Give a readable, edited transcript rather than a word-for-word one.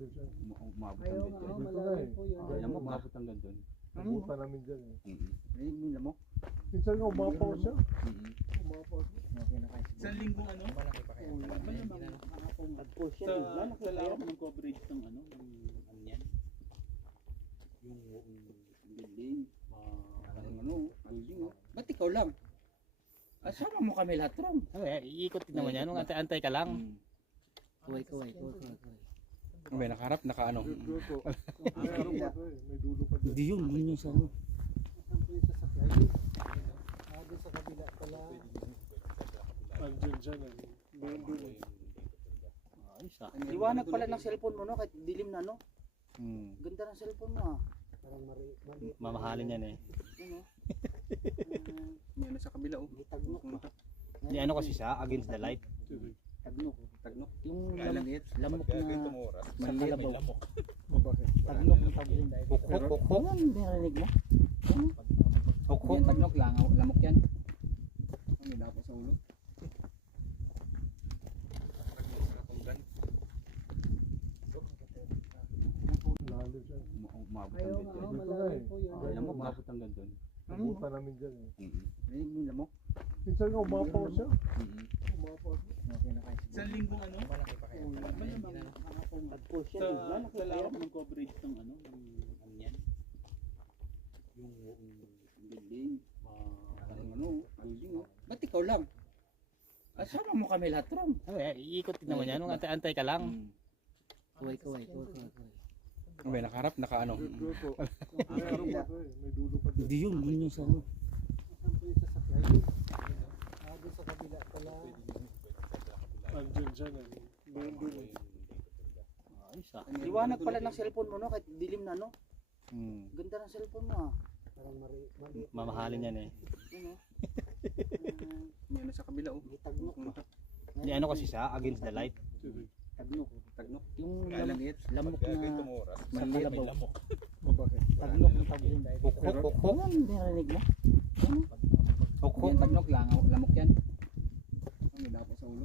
Lalim siya. Umabot Ayaw hanggang nga, dyan. malalim po yun. Alam mo, umabot hanggang dyan. Nabutan namin dyan eh. Ayun, yung lamok. Minsan nga umapaw siya. Mm-mm. Umapaw siya. Isang linggong ano? Malaki pa kaya. Malamang nakakapong Tagpo siya. sa lawak ng coverage ng ano, ng ano yan. Yung building. Parang ano, building oh. Ba't ikaw lang? Asama mo kami lahat ron. Iikot din naman yan. Nung antay-antay ka lang. Kuway. May nakaharap, nakaano. Dulo. Meron pa to eh. May dulo pa dyan. Hindi yun yung sa ano. Saan po yung sasakyan? Doon sa kabila pala. Andyan siya na. Meron doon eh. Ayos ah. Liwanag pala ng cellphone mo no, kahit dilim na no. Hmm. Ganda ng cellphone mo ah. Parang mali. Mamahalin yan eh. Ano? Yan sa kabila oh. Tagnok pa. Di ano kasi siya, against the light. Tagnok. Yung Lalangit. lamok na sa Maliit, kalabaw. Tagnok na tawagin. Huk. Ano narinig mo? Huk. Yan tagnok lang, lamok yan. Ano na po sa ulo? Lalim siya. Umabot Ayaw hanggang nga, dyan. malalim po yun. Alam mo, umabot hanggang dyan. Nabutan namin dyan eh. Ayun, yung lamok. Minsan nga umapaw siya. Umapaw siya. Isang linggong ano? Malaki pa kaya. Malamang nakakapong Tagpo siya. sa lawak ng coverage ng ano, ng ano yan. Yung building. Parang ano, building oh. Ba't ikaw lang? Asama mo kami lahat ron. Iikot din naman yan. Nung antay-antay ka lang. Kuway. May nakaharap, nakaano. Dulo. Meron pa to eh. May dulo pa dyan. Hindi yun yung sa ano. Saan po yung sasakyan? Doon sa kabila pala. Andyan siya na. Meron doon eh. Ayos ah. Liwanag pala ng cellphone mo no, kahit dilim na no. Hmm. Ganda ng cellphone mo ah. Parang mali. Mamahalin yan eh. Ano? Yan sa kabila oh. Tagnok pa. Di ano kasi siya, against the light. Tagnok. Yung Lalangit. lamok na sa Maliit, kalabaw. Tagnok na tawagin. Huk. Ano narinig mo? Huk. Yan tagnok lang, lamok yan. Ano na po sa ulo?